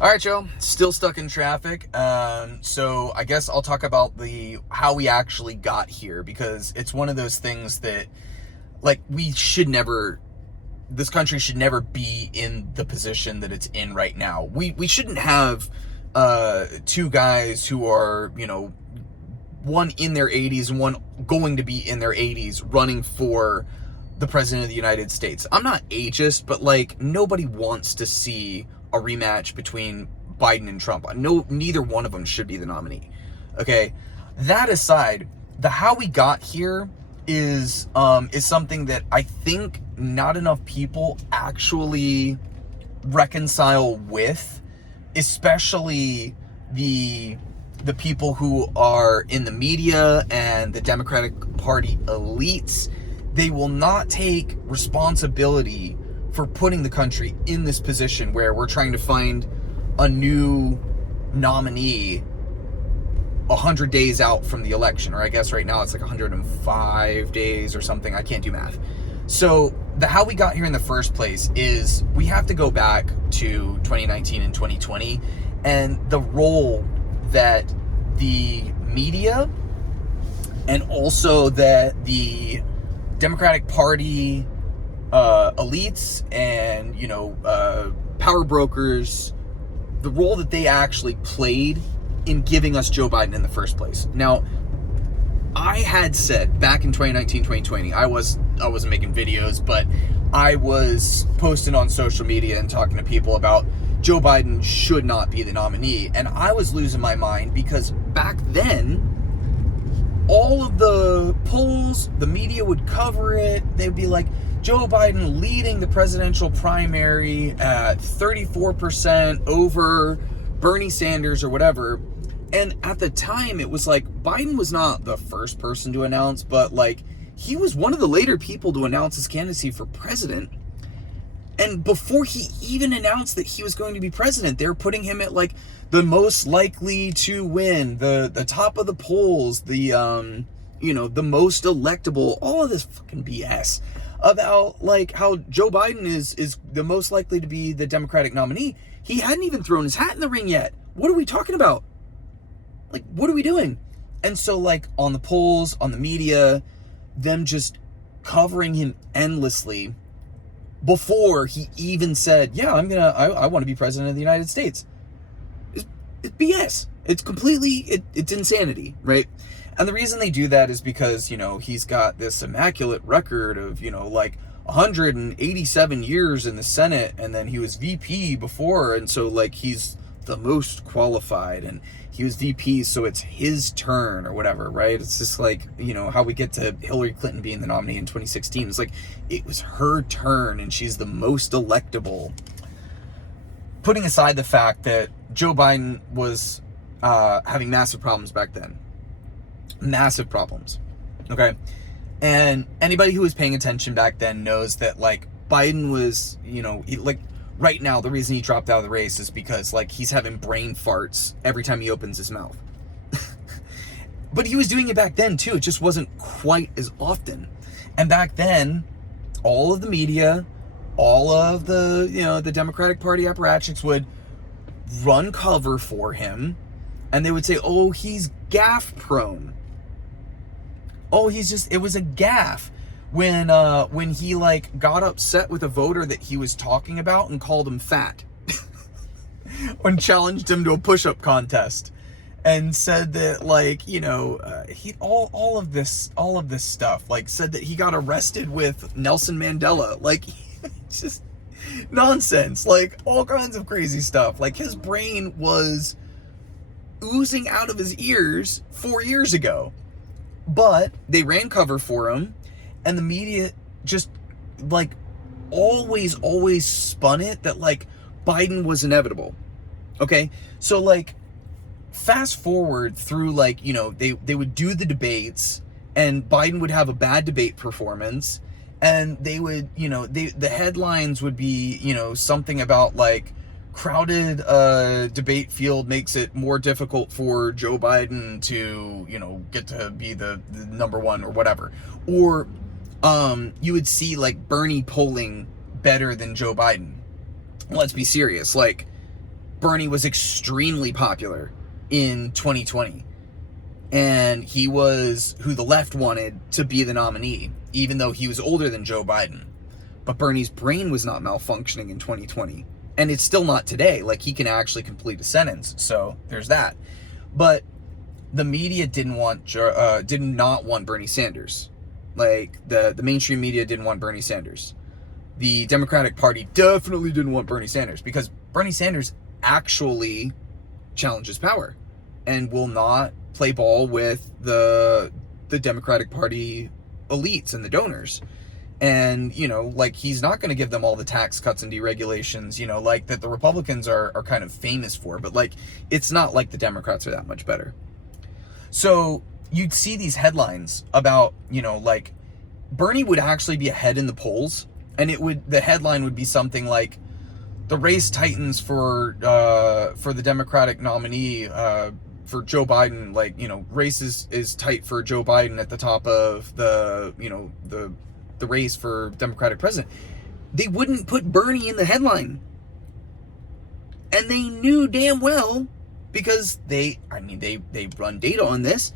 All right, Joe, still stuck in traffic. So I guess I'll talk about how we actually got here, because it's one of those things that, like, this country should never be in the position that it's in right now. We shouldn't have two guys who are, one in their 80s and one going to be in their 80s running for the president of the United States. I'm not ageist, but like, nobody wants to see a rematch between Biden and Trump. No, neither one of them should be the nominee. Okay. That aside, the how we got here is something that I think not enough people actually reconcile with, especially the people who are in the media and the Democratic Party elites. They will not take responsibility for putting the country in this position where we're trying to find a new nominee 100 days out from the election, or I guess right now it's like 105 days or something. I can't do math. So how we got here in the first place is we have to go back to 2019 and 2020 and the role that the media and also that the Democratic Party elites and power brokers, the role that they actually played in giving us Joe Biden in the first place. Now, I had said back in 2019, 2020, I wasn't making videos, but I was posting on social media and talking to people about Joe Biden should not be the nominee. And I was losing my mind because back then, all of the polls, the media would cover it. They'd be like, Joe Biden leading the presidential primary at 34% over Bernie Sanders or whatever. And at the time, it was like, Biden was not the first person to announce, but like, he was one of the later people to announce his candidacy for president. And before he even announced that he was going to be president, they're putting him at like the most likely to win, the top of the polls, the most electable, all of this fucking BS about like how Joe Biden is the most likely to be the Democratic nominee. He hadn't even thrown his hat in the ring yet. What are we talking about? Like, what are we doing? And so like on the polls, on the media, them just covering him endlessly before he even said, yeah, I want to be president of the United States. It's BS. It's completely, it's insanity, right? And the reason they do that is because, he's got this immaculate record of, like 187 years in the Senate, and then he was VP before, and so like he's the most qualified, and he was VP, so it's his turn or whatever, right? It's just like, how we get to Hillary Clinton being the nominee in 2016. It's like, it was her turn, and she's the most electable. Putting aside the fact that Joe Biden was having massive problems back then. Massive problems. Okay? And anybody who was paying attention back then knows that, like, Biden was, right now, the reason he dropped out of the race is because, like, he's having brain farts every time he opens his mouth. But he was doing it back then, too. It just wasn't quite as often. And back then, all of the media, all of the, the Democratic Party apparatchiks would run cover for him, and they would say, oh, he's gaffe prone. Oh, it was a gaffe when he like got upset with a voter that he was talking about and called him fat. When challenged him to a push-up contest and said that, like, he all of this stuff, like, said that he got arrested with Nelson Mandela. Like, it's just nonsense, like all kinds of crazy stuff. Like, his brain was oozing out of his ears 4 years ago, but they ran cover for him, and the media just like always spun it that like Biden was inevitable. Okay, so like fast forward through, like, they would do the debates, and Biden would have a bad debate performance, and they would, the headlines would be, something about like crowded debate field makes it more difficult for Joe Biden to, get to be the number one or whatever. Or you would see like Bernie polling better than Joe Biden. Let's be serious. Like, Bernie was extremely popular in 2020. And he was who the left wanted to be the nominee, even though he was older than Joe Biden. But Bernie's brain was not malfunctioning in 2020. And it's still not today. Like, he can actually complete a sentence. So there's that. But the media did not want Bernie Sanders. Like, the mainstream media didn't want Bernie Sanders. The Democratic Party definitely didn't want Bernie Sanders, because Bernie Sanders actually challenges power and will not play ball with the Democratic Party elites and the donors. And, you know, like, he's not going to give them all the tax cuts and deregulations, you know, like that the Republicans are kind of famous for. But, like, it's not like the Democrats are that much better. So you'd see these headlines about, you know, like, Bernie would actually be ahead in the polls. And the headline would be something like, the race tightens for the Democratic nominee, for Joe Biden. Like, you know, race is tight for Joe Biden at the top of the, you know, the race for Democratic president. They wouldn't put Bernie in the headline. And they knew damn well, because they run data on this.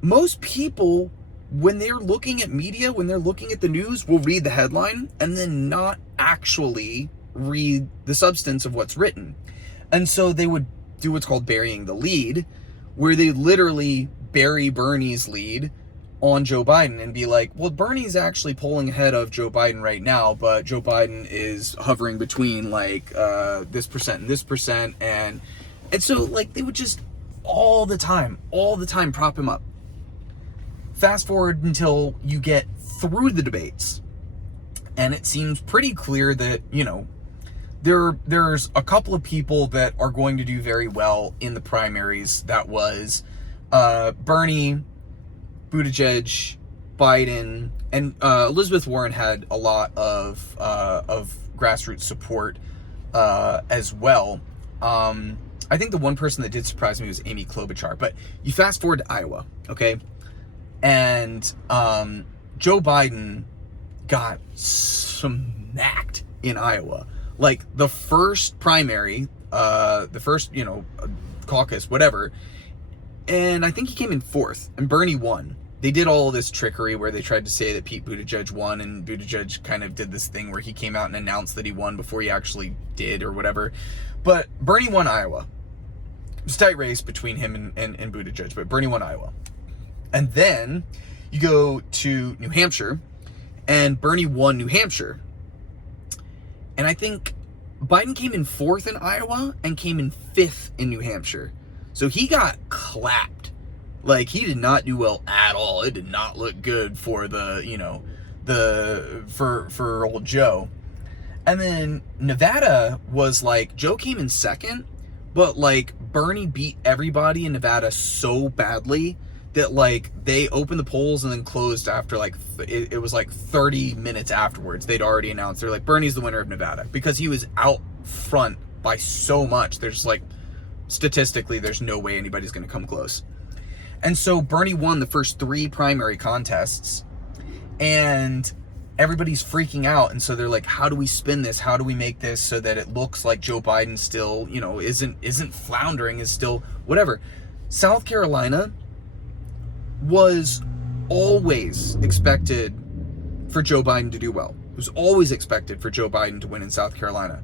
Most people, when they're looking at media, when they're looking at the news, will read the headline and then not actually read the substance of what's written. And so they would do what's called burying the lead, where they literally bury Bernie's lead on Joe Biden and be like, well, Bernie's actually polling ahead of Joe Biden right now, but Joe Biden is hovering between like this percent and this percent. And so, like, they would just all the time prop him up. Fast forward until you get through the debates, and it seems pretty clear that, you know, there's a couple of people that are going to do very well in the primaries. That was Bernie, Buttigieg, Biden, and Elizabeth Warren had a lot of grassroots support as well. I think the one person that did surprise me was Amy Klobuchar. But you fast forward to Iowa, okay? And Joe Biden got smacked in Iowa. Like, the first primary, the first, you know, caucus, whatever, and I think he came in fourth, and Bernie won. They did all this trickery where they tried to say that Pete Buttigieg won, and Buttigieg kind of did this thing where he came out and announced that he won before he actually did or whatever. But Bernie won Iowa. It was a tight race between him and Buttigieg, but Bernie won Iowa. And then you go to New Hampshire, and Bernie won New Hampshire. And I think Biden came in fourth in Iowa and came in fifth in New Hampshire. So he got clapped. Like, he did not do well at all. It did not look good for for old Joe. And then Nevada was like, Joe came in second, but like Bernie beat everybody in Nevada so badly that like they opened the polls and then closed after like it was like 30 minutes afterwards. They'd already announced, they're like, Bernie's the winner of Nevada, because he was out front by so much. There's like, statistically, there's no way anybody's going to come close. And so Bernie won the first three primary contests, and everybody's freaking out. And so they're like, how do we spin this? How do we make this so that it looks like Joe Biden still, you know, isn't floundering, is still whatever. South Carolina was always expected for Joe Biden to do well. It was always expected for Joe Biden to win in South Carolina.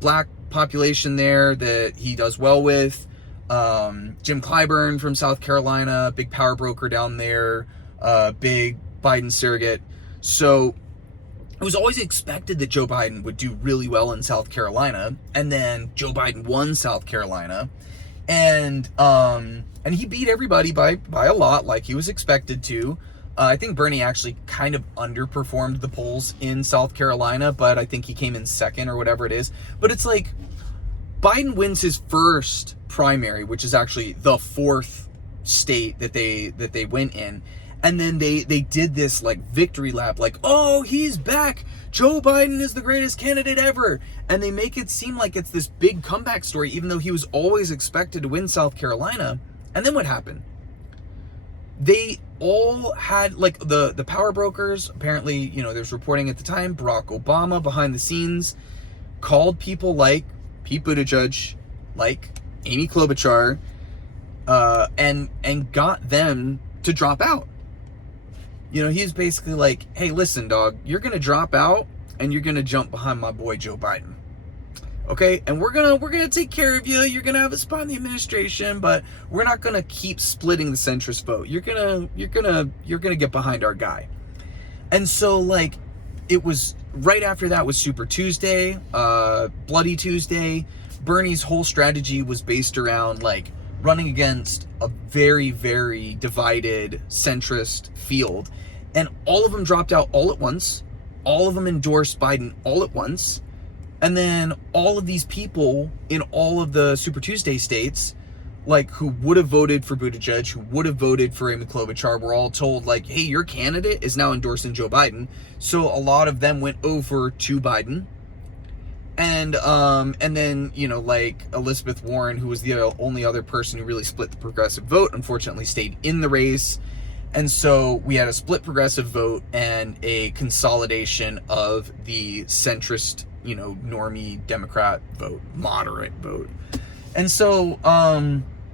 Black population there that he does well with. Jim Clyburn from South Carolina, big power broker down there, big Biden surrogate. So it was always expected that Joe Biden would do really well in South Carolina, and then Joe Biden won South Carolina, and he beat everybody by a lot, like he was expected to. I think Bernie actually kind of underperformed the polls in South Carolina, but I think he came in second or whatever it is. But it's like, Biden wins his first primary, which is actually the fourth state that they went in. And then they did this like victory lap, like, oh, he's back. Joe Biden is the greatest candidate ever. And they make it seem like it's this big comeback story, even though he was always expected to win South Carolina. And then what happened? They all had, like, the power brokers, apparently, you know, there's reporting at the time, Barack Obama behind the scenes called people like Pete Buttigieg, like Amy Klobuchar, and got them to drop out. You know, he's basically like, hey, listen, dog, you're going to drop out and you're going to jump behind my boy Joe Biden. Okay? And we're going to take care of you. You're going to have a spot in the administration, but we're not going to keep splitting the centrist vote. You're going to get behind our guy. And so, like, it was right after that was Super Tuesday, Bloody Tuesday. Bernie's whole strategy was based around, like, running against a very, very divided centrist field. And all of them dropped out all at once. All of them endorsed Biden all at once. And then all of these people in all of the Super Tuesday states, like, who would have voted for Buttigieg, who would have voted for Amy Klobuchar, were all told, like, hey, your candidate is now endorsing Joe Biden. So a lot of them went over to Biden. And then, you know, like Elizabeth Warren, who was the only other person who really split the progressive vote, unfortunately stayed in the race. And so we had a split progressive vote and a consolidation of the centrist, you know, normie Democrat vote, moderate vote. And so,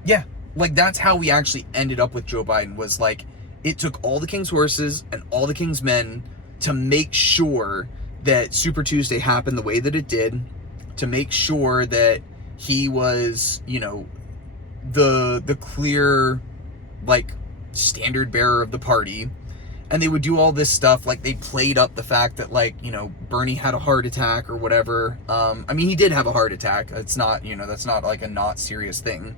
yeah, like, that's how we actually ended up with Joe Biden, was like, it took all the king's horses and all the king's men to make sure that Super Tuesday happened the way that it did, to make sure that he was, you know, the clear, like, standard bearer of the party. And they would do all this stuff, like, they played up the fact that, like, you know, Bernie had a heart attack or whatever. I mean, he did have a heart attack. It's not, you know, that's not, like, a not serious thing.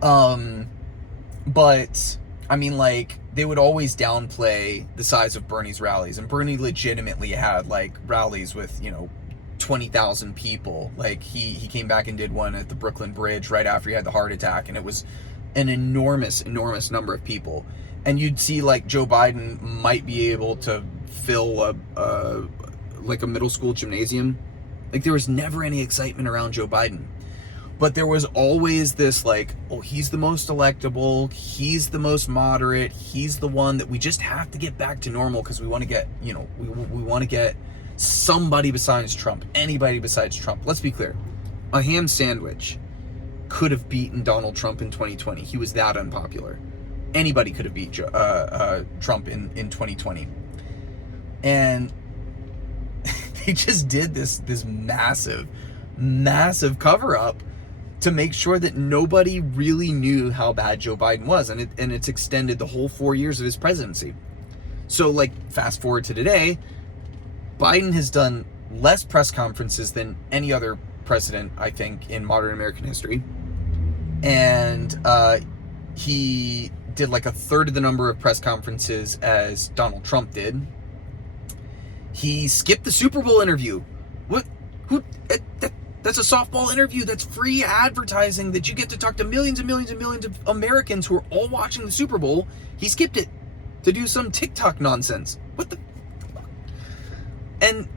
But, I mean, like, they would always downplay the size of Bernie's rallies. And Bernie legitimately had, like, rallies with, you know, 20,000 people. Like, he came back and did one at the Brooklyn Bridge right after he had the heart attack. And it was an enormous, enormous number of people. And you'd see, like, Joe Biden might be able to fill like a middle school gymnasium. Like, there was never any excitement around Joe Biden. But there was always this, like, oh, he's the most electable, he's the most moderate, he's the one that we just have to get back to normal because we want to get, you know, we want to get somebody besides Trump, anybody besides Trump. Let's be clear. A ham sandwich could have beaten Donald Trump in 2020. He was that unpopular. Anybody could have beat Trump in 2020. And they just did this massive cover-up to make sure that nobody really knew how bad Joe Biden was. And it's extended the whole 4 years of his presidency. So, like, fast forward to today, Biden has done less press conferences than any other president, I think, in modern American history. And he did like a third of the number of press conferences as Donald Trump did. He skipped the Super Bowl interview. What? Who? That's a softball interview. That's free advertising that you get to talk to millions and millions and millions of Americans who are all watching the Super Bowl. He skipped it to do some TikTok nonsense. What the fuck?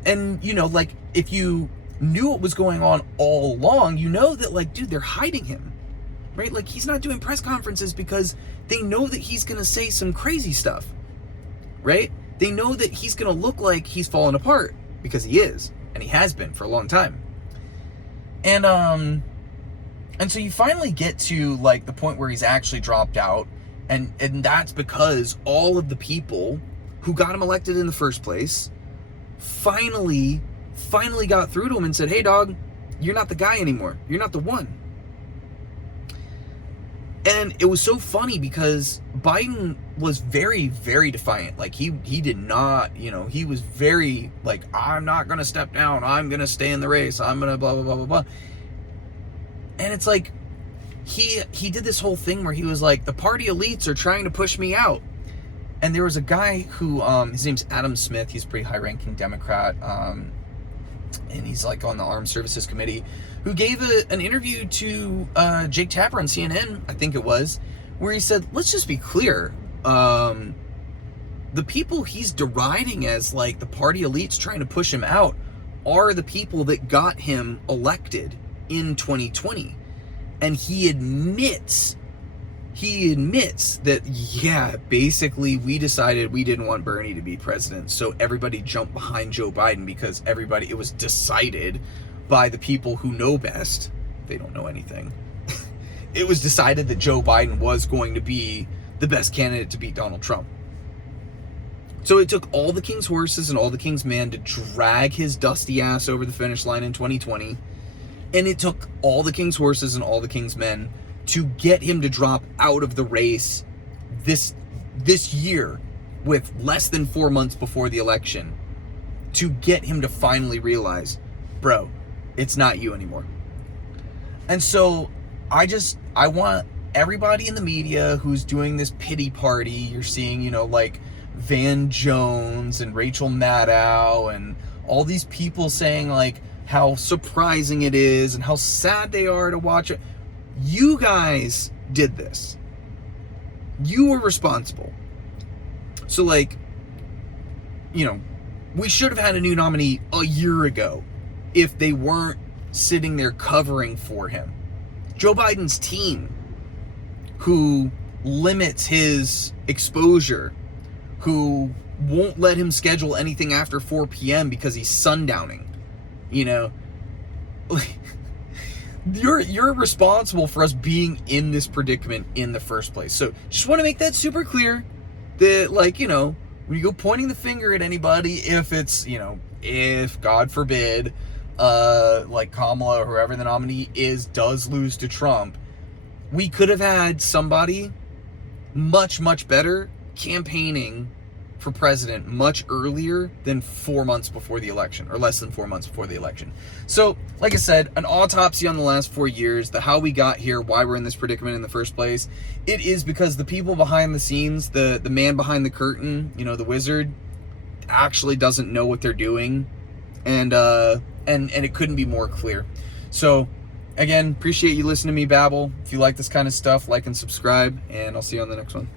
And you know, like, if you knew what was going on all along, you know that, like, dude, they're hiding him, right? Like, he's not doing press conferences because they know that he's going to say some crazy stuff, right? They know that he's going to look like he's falling apart, because he is, and he has been for a long time. And so you finally get to, like, the point where he's actually dropped out, and that's because all of the people who got him elected in the first place finally got through to him and said, hey, dog, you're not the guy anymore. You're not the one. And it was so funny because Biden was very, very defiant. Like, he did not, you know, he was very, like, I'm not going to step down. I'm going to stay in the race. I'm going to blah, blah, blah, blah, blah. And it's like, he did this whole thing where he was like, the party elites are trying to push me out. And there was a guy who, his name's Adam Smith. He's a pretty high-ranking Democrat. And he's, like, on the Armed Services Committee, who gave an interview to Jake Tapper on CNN, I think it was, where he said, let's just be clear. The people he's deriding as, like, the party elites trying to push him out are the people that got him elected in 2020. And he admits that, yeah, basically we decided we didn't want Bernie to be president, so everybody jumped behind Joe Biden because it was decided by the people who know best. They don't know anything. It was decided that Joe Biden was going to be the best candidate to beat Donald Trump. So it took all the king's horses and all the king's men to drag his dusty ass over the finish line in 2020. And it took all the king's horses and all the king's men to get him to drop out of the race this year, with less than 4 months before the election, to get him to finally realize, bro, it's not you anymore. And so I want everybody in the media who's doing this pity party, you're seeing, like Van Jones and Rachel Maddow and all these people saying like how surprising it is and how sad they are to watch it. You guys did this. You were responsible. So we should have had a new nominee a year ago if they weren't sitting there covering for him. Joe Biden's team, who limits his exposure, who won't let him schedule anything after 4 p.m. because he's sundowning, you're responsible for us being in this predicament in the first place. So just want to make that super clear that, when you go pointing the finger at anybody, if it's, if God forbid, Kamala or whoever the nominee does lose to Trump, we could have had somebody much, much better campaigning for president much earlier than 4 months before the election, or less than 4 months before the election. So, like I said, an autopsy on the last 4 years, the how we got here, why we're in this predicament in the first place. It is because the people behind the scenes, the man behind the curtain, the wizard, actually doesn't know what they're doing, and it couldn't be more clear. So, again, appreciate you listening to me babble. If you like this kind of stuff, like and subscribe, and I'll see you on the next one.